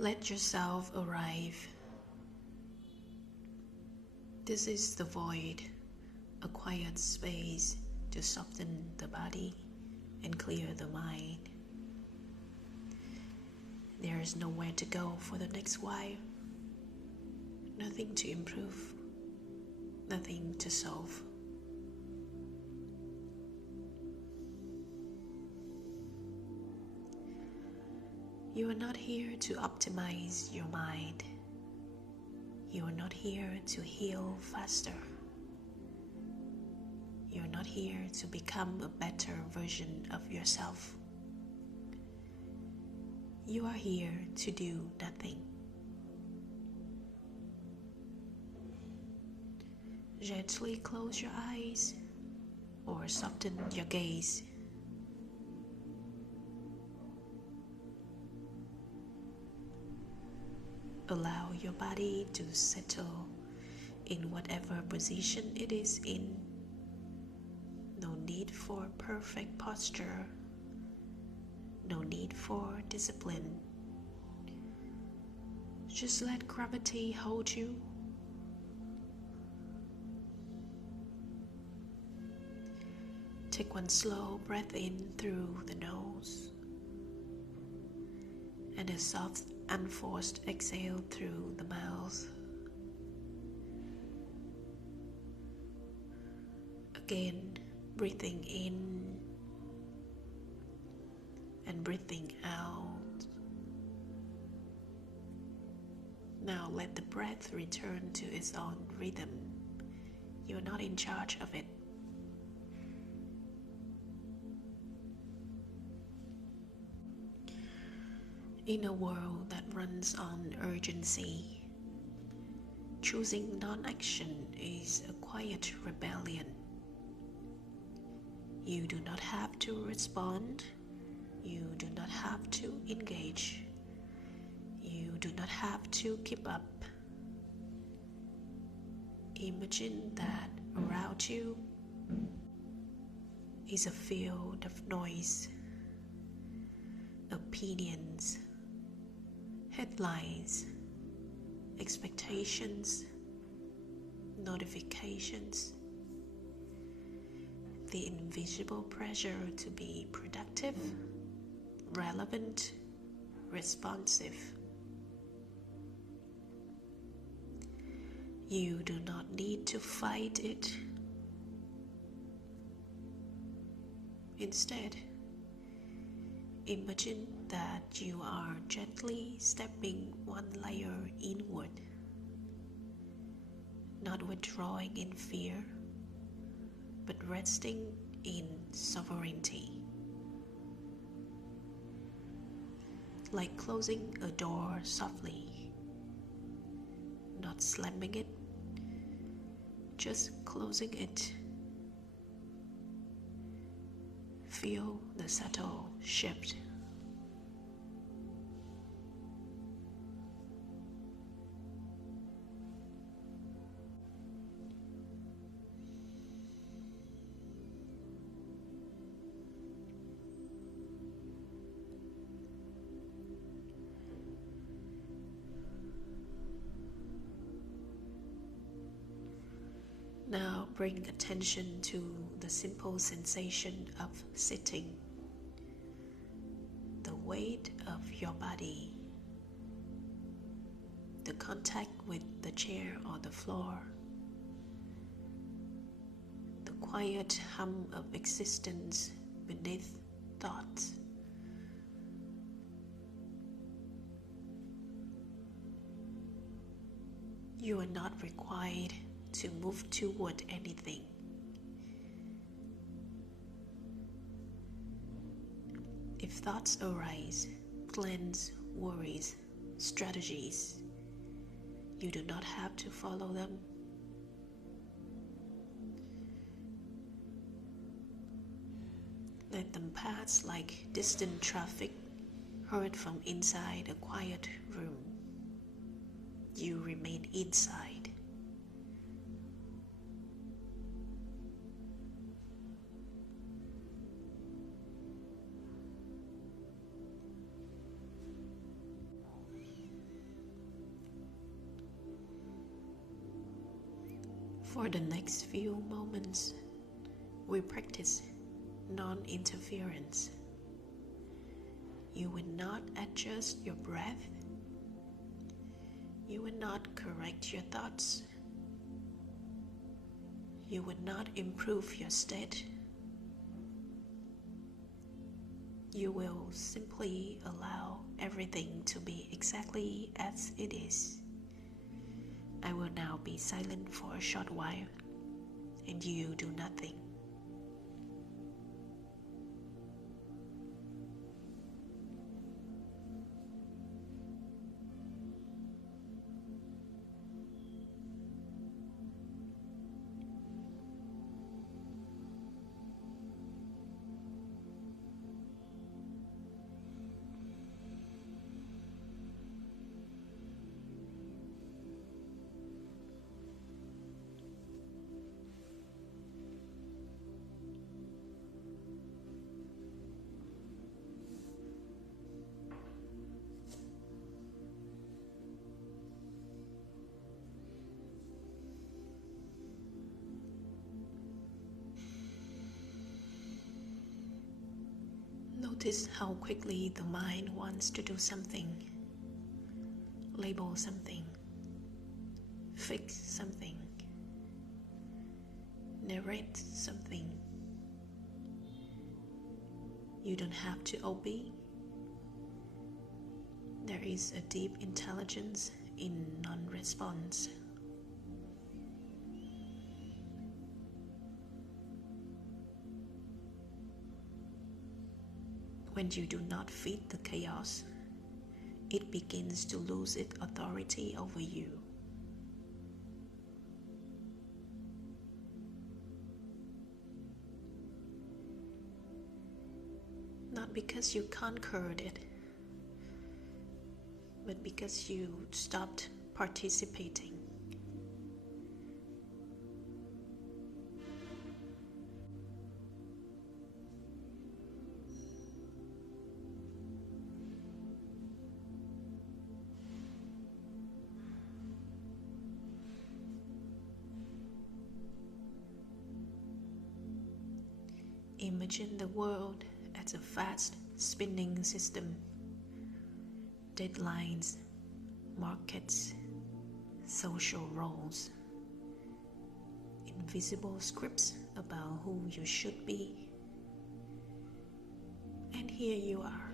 Let yourself arrive. This is the void, a quiet space to soften the body and clear the mind. There is nowhere to go for the next while. Nothing to improve, nothing to solve. You are not here to optimize your mind. You are not here to heal faster. You are not here to become a better version of yourself. You are here to do nothing. Gently close your eyes or soften your gaze. Allow your body to settle in whatever position it is in. No need for perfect posture. No need for discipline. Just let gravity hold you. Take one slow breath in through the nose and a soft, unforced exhale through the mouth. Again, breathing in and breathing out. Now let the breath return to its own rhythm. You are not in charge of it. In a world that runs on urgency, choosing non-action is a quiet rebellion. You do not have to respond. You do not have to engage. You do not have to keep up. Imagine that around you is a field of noise, opinions, headlines, expectations, notifications, the invisible pressure to be productive, relevant, responsive. You do not need to fight it. Instead, imagine that you are gently stepping one layer inward, not withdrawing in fear, but resting in sovereignty. Like closing a door softly, not slamming it, just closing it. Feel the subtle shift. Now bring attention to the simple sensation of sitting, the weight of your body, the contact with the chair or the floor, the quiet hum of existence beneath thoughts. You are not required to move toward anything. If thoughts arise, plans, worries, strategies, you do not have to follow them. Let them pass like distant traffic heard from inside a quiet room. You remain inside. For the next few moments, we practice non-interference. You will not adjust your breath. You will not correct your thoughts. You will not improve your state. You will simply allow everything to be exactly as it is. I will now be silent for a short while, and you do nothing. Notice how quickly the mind wants to do something, label something, fix something, narrate something. You don't have to obey. There is a deep intelligence in non-response. When you do not feed the chaos, it begins to lose its authority over you. Not because you conquered it, but because you stopped participating. Imagine the world as a fast spinning system. Deadlines, markets, social roles, invisible scripts about who you should be. And here you are,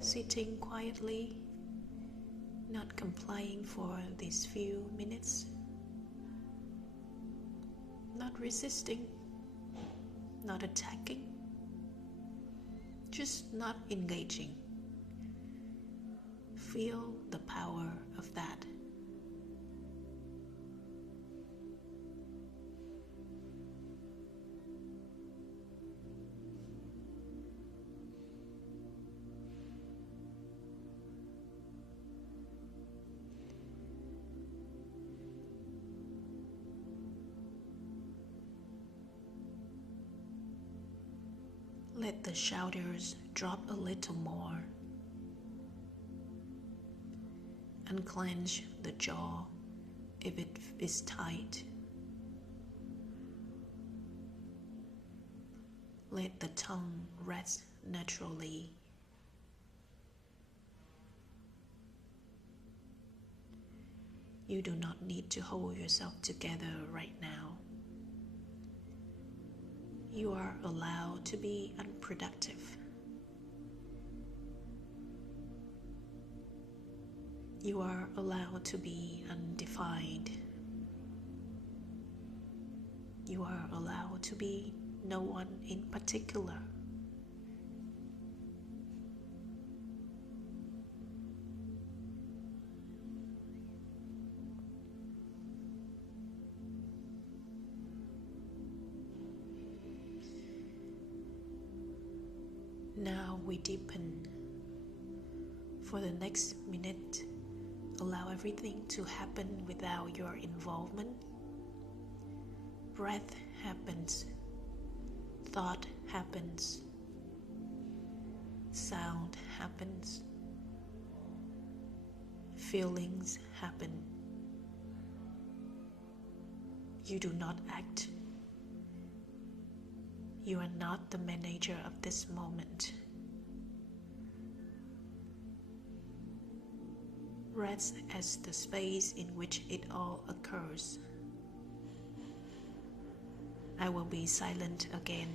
sitting quietly, not complying for these few minutes, not resisting, not attacking, just not engaging. Feel the power of that. Let the shoulders drop a little more. Unclench the jaw if it is tight. Let the tongue rest naturally. You do not need to hold yourself together right now. You are allowed to be unproductive. You are allowed to be undefined. You are allowed to be no one in particular. Now we deepen. For the next minute, allow everything to happen without your involvement. Breath happens. Thought happens. Sound happens. Feelings happen. You do not act. You are not the manager of this moment. Rest as the space in which it all occurs. I will be silent again.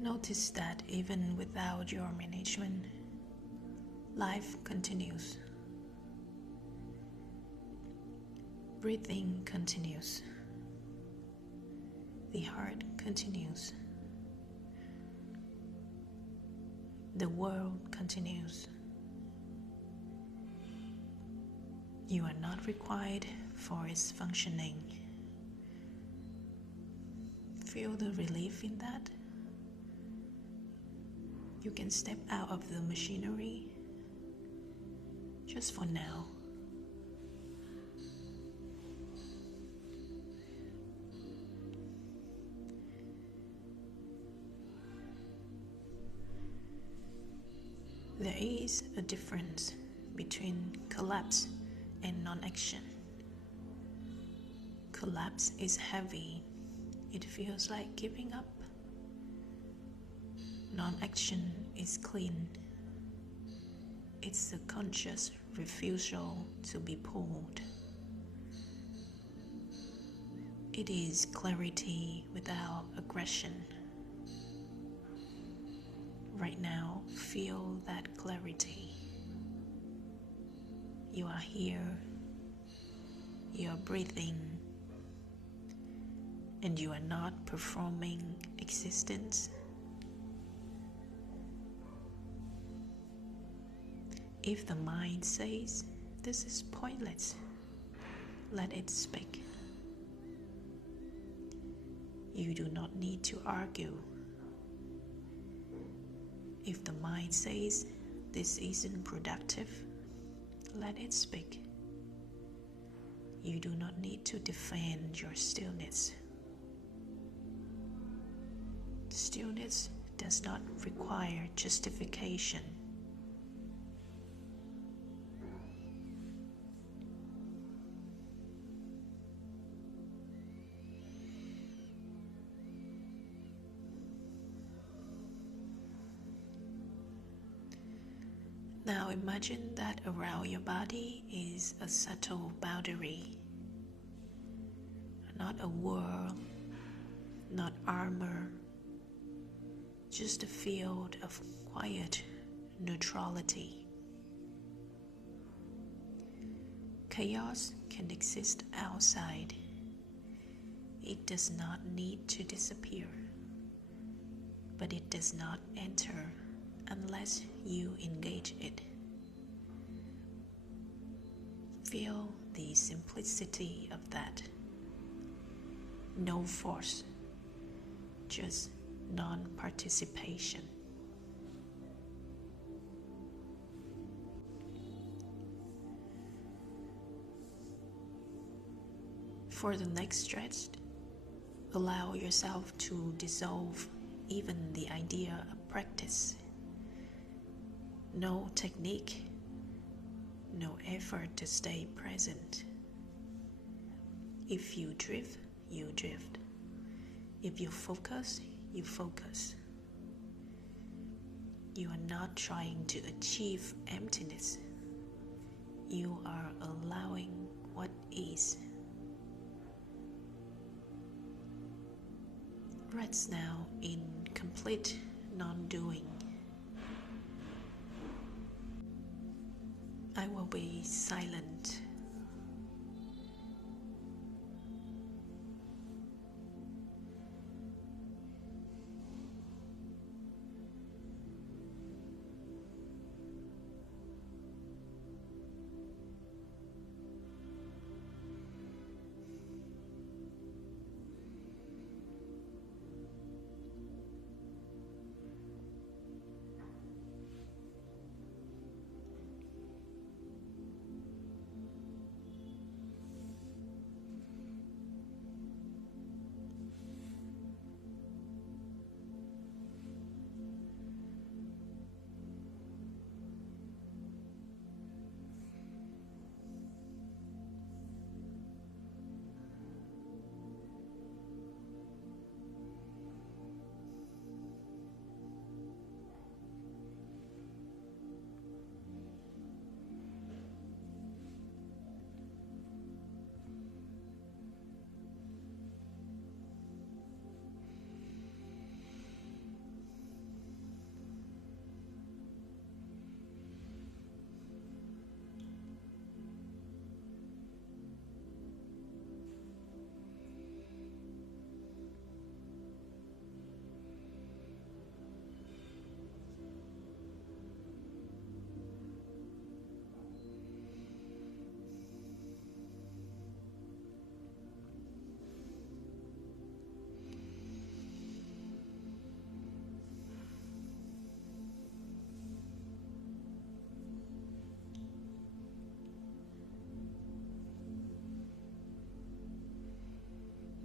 Notice that even without your management, life continues. Breathing continues. The heart continues. The world continues. You are not required for its functioning. Feel the relief in that. You can step out of the machinery just for now. There is a difference between collapse and non-action. Collapse is heavy. It feels like giving up. Non-action is clean. It's a conscious refusal to be pulled. It is clarity without aggression. Right now, feel that clarity. You are here. You are breathing. And you are not performing existence. If the mind says, "This is pointless," let it speak. You do not need to argue. If the mind says, "This isn't productive," let it speak. You do not need to defend your stillness. Stillness does not require justification. Now imagine that around your body is a subtle boundary, not a wall, not armor, just a field of quiet neutrality. Chaos can exist outside. It does not need to disappear, but it does not enter unless you engage it. Feel the simplicity of that. No force, just non-participation. For the next stretch, allow yourself to dissolve even the idea of practice. No technique, no effort to stay present. If you drift, you drift. If you focus, you focus. You are not trying to achieve emptiness. You are allowing what is. Rest now in complete non-doing. I will be silent.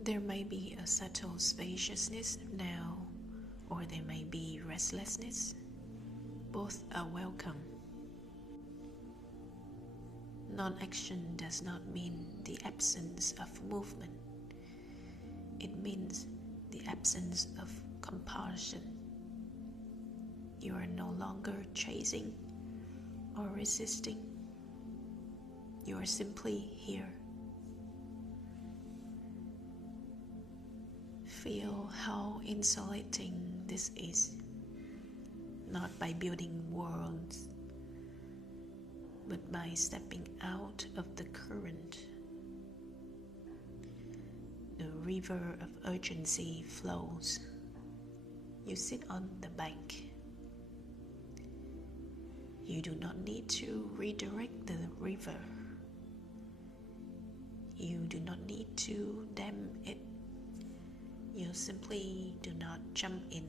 There may be a subtle spaciousness now, or there may be restlessness. Both are welcome. Non-action does not mean the absence of movement. It means the absence of compulsion. You are no longer chasing or resisting. You are simply here. Feel how insulating this is, not by building worlds, but by stepping out of the current. The river of urgency flows. You sit on the bank. You do not need to redirect the river. You do not need to dam it. You simply do not jump in.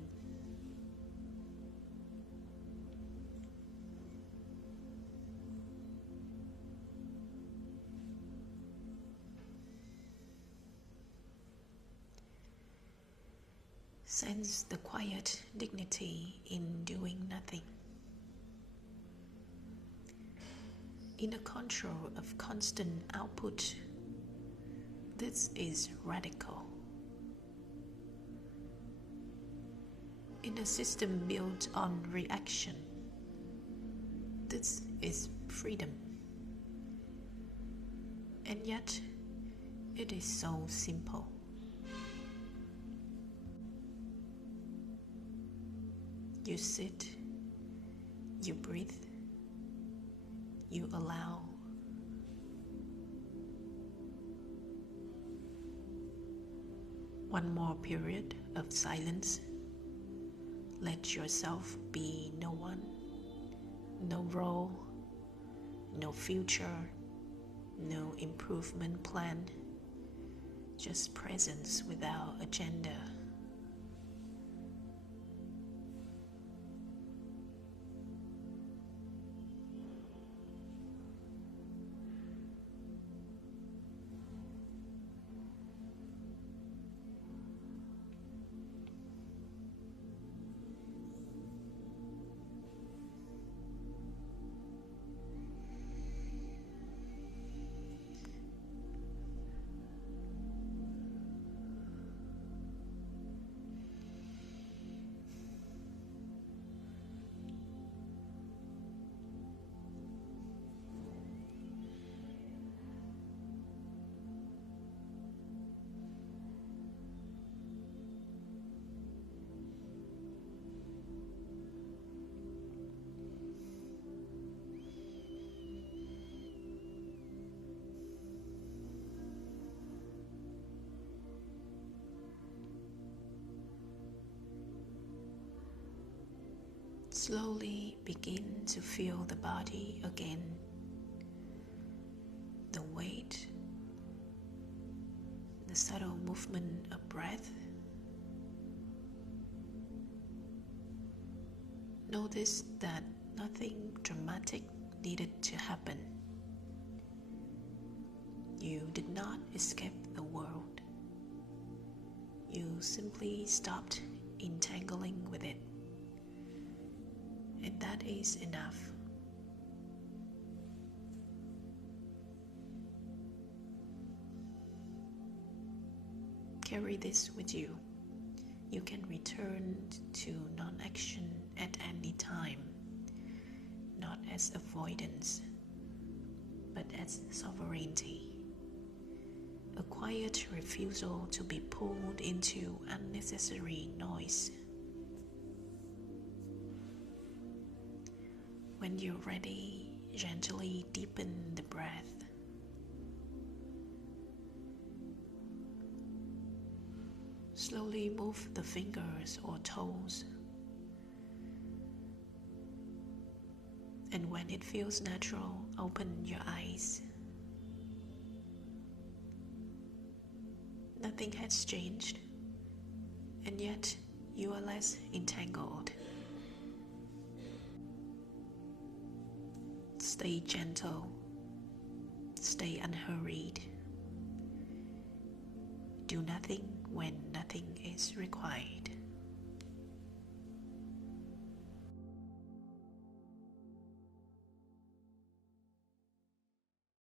Sense the quiet dignity in doing nothing. In a control of constant output, this is radical. In a system built on reaction, this is freedom. And yet, it is so simple. You sit, you breathe, you allow. One more period of silence. Let yourself be no one, no role, no future, no improvement plan, just presence without agenda. Slowly begin to feel the body again, the weight, the subtle movement of breath. Notice that nothing dramatic needed to happen. You did not escape the world. You simply stopped entangling with it. And that is enough. Carry this with you. You can return to non-action at any time, not as avoidance, but as sovereignty. A quiet refusal to be pulled into unnecessary noise. When you're ready, gently deepen the breath. Slowly move the fingers or toes. And when it feels natural, open your eyes. Nothing has changed, and yet you are less entangled. Stay gentle, stay unhurried. Do nothing when nothing is required.